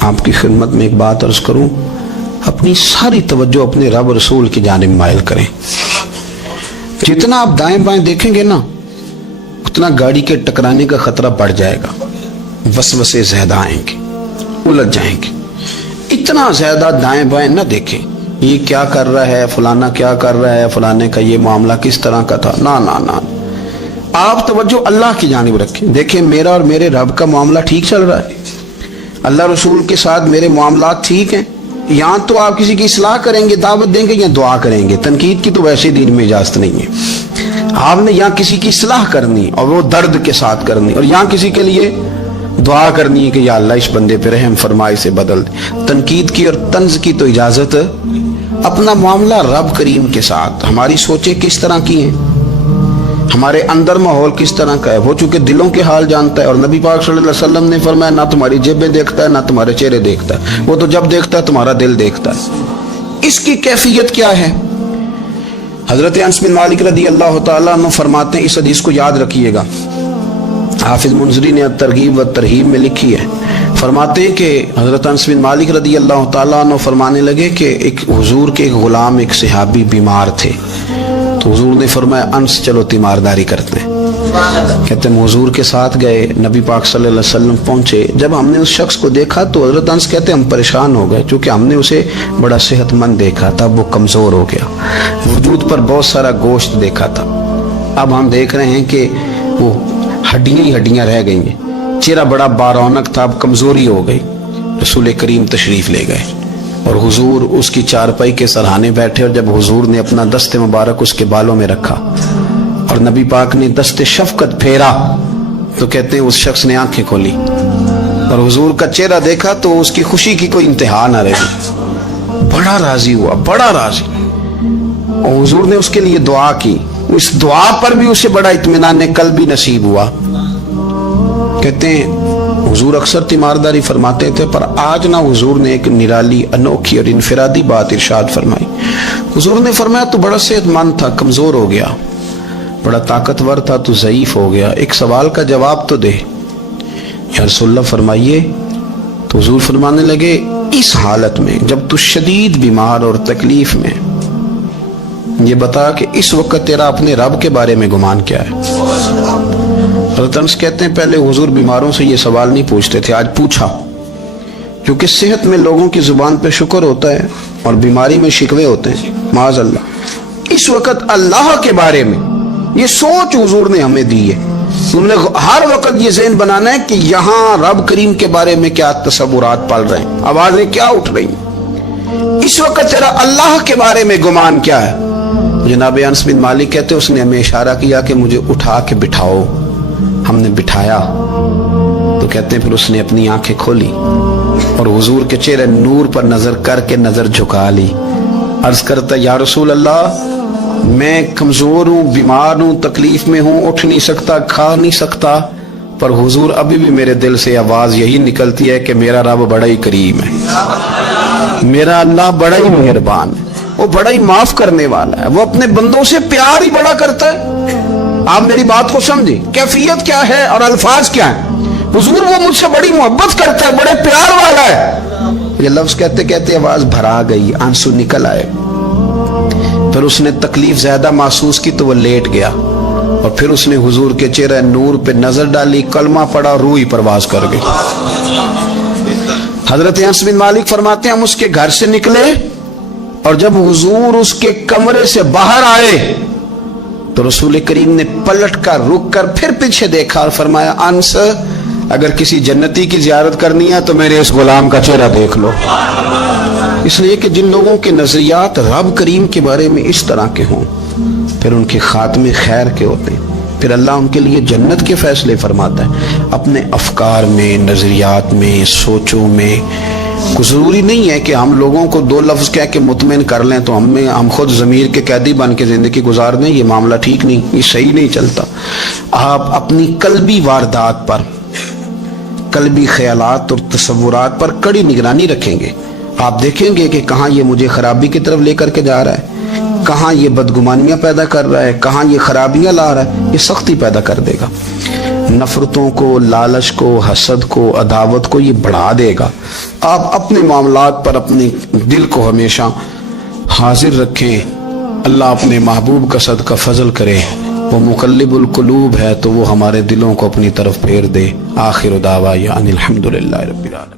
آپ کی خدمت میں ایک بات عرض کروں، اپنی ساری توجہ اپنے رب رسول کی جانب مائل کریں۔ جتنا آپ دائیں بائیں دیکھیں گے نا، اتنا گاڑی کے ٹکرانے کا خطرہ بڑھ جائے گا، وسوسے زیادہ آئیں گے، الجھ جائیں گے۔ اتنا زیادہ دائیں بائیں نہ دیکھیں، یہ کیا کر رہا ہے، فلانا کیا کر رہا ہے، فلانے کا یہ معاملہ کس طرح کا تھا، نہ نہ نہ، آپ توجہ اللہ کی جانب رکھیں۔ دیکھیں میرا اور میرے رب کا معاملہ ٹھیک چل رہا ہے، اللہ رسول کے ساتھ میرے معاملات ٹھیک ہیں۔ یہاں تو آپ کسی کی اصلاح کریں گے، دعوت دیں گے یا دعا کریں گے، تنقید کی تو ویسے دین میں اجازت نہیں ہے۔ آپ نے یہاں کسی کی اصلاح کرنی اور وہ درد کے ساتھ کرنی، اور یہاں کسی کے لیے دعا کرنی ہے کہ یا اللہ اس بندے پہ رحم فرمائے، سے بدل دے۔ تنقید کی اور طنز کی تو اجازت، اپنا معاملہ رب کریم کے ساتھ، ہماری سوچیں کس طرح کی ہیں، ہمارے اندر ماحول کس طرح کا ہے، وہ چونکہ دلوں کے حال جانتا ہے، اور نبی پاک صلی اللہ علیہ وسلم نے فرمایا نہ تمہاری جیبیں دیکھتا ہے نہ تمہارے چہرے دیکھتا ہے، وہ تو جب دیکھتا ہے تمہارا دل دیکھتا ہے۔ اس کی کیفیت کیا ہے؟ حضرت انس بن مالک رضی اللہ تعالیٰ عنہ فرماتے ہیں، اس حدیث کو یاد رکھیے گا، حافظ منذری نے ترغیب و ترہیب میں لکھی ہے، فرماتے ہیں کہ حضرت انس بن مالک رضی اللہ تعالیٰ عنہ فرمانے لگے کہ ایک حضور کے ایک غلام، ایک صحابی بیمار تھے، تو حضور نے فرمایا انس چلو تیمارداری کرتے ہیں۔ کہتے ہیں حضور کے ساتھ گئے، نبی پاک صلی اللہ علیہ وسلم پہنچے، جب ہم نے اس شخص کو دیکھا تو حضرت انس کہتے ہیں ہم پریشان ہو گئے، چونکہ ہم نے اسے بڑا صحت مند دیکھا تھا، وہ کمزور ہو گیا، وجود پر بہت سارا گوشت دیکھا تھا، اب ہم دیکھ رہے ہیں کہ وہ ہڈیاں ہی ہڈیاں رہ گئی ہیں، چہرہ بڑا بارونق تھا، اب کمزوری ہو گئی۔ رسول کریم تشریف لے گئے اور حضور اس کی چارپائی کے سرہانے بیٹھے، اور جب حضور نے اپنا دست مبارک اس کے بالوں میں رکھا اور نبی پاک نے دست شفقت پھیرا، تو کہتے ہیں اس شخص نے آنکھیں کھولی اور حضور کا چہرہ دیکھا تو اس کی خوشی کی کوئی انتہا نہ رہی، بڑا راضی ہوا، بڑا راضی، اور حضور نے اس کے لیے دعا کی، اس دعا پر بھی اسے بڑا اطمینان قلب بھی نصیب ہوا۔ کہتے ہیں حضور اکثر تیمارداری فرماتے تھے، پر آج نہ حضور نے ایک نرالی، انوکھی اور انفرادی بات ارشاد فرمائی۔ حضور نے فرمایا تو بڑا صحت مند تھا، کمزور ہو گیا، بڑا طاقتور تھا تو ضعیف ہو گیا، ایک سوال کا جواب تو دے۔ یا رسول اللہ فرمائیے۔ تو حضور فرمانے لگے اس حالت میں جب تو شدید بیمار اور تکلیف میں، یہ بتا کہ اس وقت تیرا اپنے رب کے بارے میں گمان کیا ہے؟ حضرت انس کہتے ہیں پہلے حضور بیماروں سے یہ سوال نہیں پوچھتے تھے، آج پوچھا، کیونکہ صحت میں لوگوں کی زبان پہ شکر ہوتا ہے اور بیماری میں شکوے ہوتے ہیں، معاذ اللہ۔ اس وقت اللہ کے بارے میں یہ سوچ حضور نے ہمیں دی ہے، تم نے ہر وقت یہ ذہن بنانا ہے کہ یہاں رب کریم کے بارے میں کیا تصورات پل رہے ہیں، آوازیں کیا اٹھ رہی ہیں، اس وقت تیرا اللہ کے بارے میں گمان کیا ہے؟ جناب انس بن مالک کہتے اس نے ہمیں اشارہ کیا کہ مجھے اٹھا کے بٹھاؤ، ہم نے بٹھایا، تو کہتے ہیں پھر اس نے اپنی آنکھیں کھولی اور حضور کے چہرے نور پر نظر کر کے نظر جھکا لی، عرض کرتا یا رسول اللہ میں کمزور ہوں، بیمار ہوں، تکلیف میں ہوں، اٹھ نہیں سکتا، کھا نہیں سکتا، پر حضور ابھی بھی میرے دل سے آواز یہی نکلتی ہے کہ میرا رب بڑا ہی کریم ہے، میرا اللہ بڑا ہی مہربان ہے، وہ بڑا ہی معاف کرنے والا ہے، وہ اپنے بندوں سے پیار ہی بڑا کرتا ہے۔ آپ میری بات کو سمجھیں، کیفیت کیا ہے اور الفاظ کیا ہیں۔ حضور وہ مجھ سے بڑی محبت کرتا ہے، بڑے پیار والا ہے۔ یہ لفظ کہتے کہتے آواز بھرا گئی، آنسو نکل آئے، پھر اس نے تکلیف زیادہ محسوس کی تو وہ لیٹ گیا، اور پھر اس نے حضور کے چہرے نور پہ نظر ڈالی، کلمہ پڑھا، روح ہی پرواز کر گئی۔ حضرت انس بن مالک فرماتے ہیں ہم اس کے گھر سے نکلے، اور جب حضور اس کے کمرے سے باہر آئے تو رسول کریم نے پلٹ کر رک کر پھر پیچھے دیکھا اور فرمایا انس اگر کسی جنتی کی زیارت کرنی ہے تو میرے اس غلام کا چہرہ دیکھ لو۔ اس لیے کہ جن لوگوں کے نظریات رب کریم کے بارے میں اس طرح کے ہوں، پھر ان کے خاتمے خیر کے ہوتے ہیں، پھر اللہ ان کے لیے جنت کے فیصلے فرماتا ہے۔ اپنے افکار میں، نظریات میں، سوچوں میں کوئی ضروری نہیں ہے کہ ہم لوگوں کو دو لفظ کہہ کے مطمئن کر لیں تو ہم خود ضمیر کے قیدی بن کے زندگی گزار دیں، یہ معاملہ ٹھیک نہیں، یہ صحیح نہیں چلتا۔ آپ اپنی قلبی واردات پر، قلبی خیالات اور تصورات پر کڑی نگرانی رکھیں گے، آپ دیکھیں گے کہ کہاں یہ مجھے خرابی کی طرف لے کر کے جا رہا ہے، کہاں یہ بدگمانیاں پیدا کر رہا ہے، کہاں یہ خرابیاں لا رہا ہے، یہ سختی پیدا کر دے گا۔ نفرتوں کو، لالچ کو، حسد کو، عداوت کو یہ بڑھا دے گا۔ آپ اپنے معاملات پر اپنے دل کو ہمیشہ حاضر رکھیں۔ اللہ اپنے محبوب کا صدقہ فضل کرے، وہ مقلب القلوب ہے تو وہ ہمارے دلوں کو اپنی طرف پھیر دے۔ آخر دعوانا ان الحمدللہ رب العالمین۔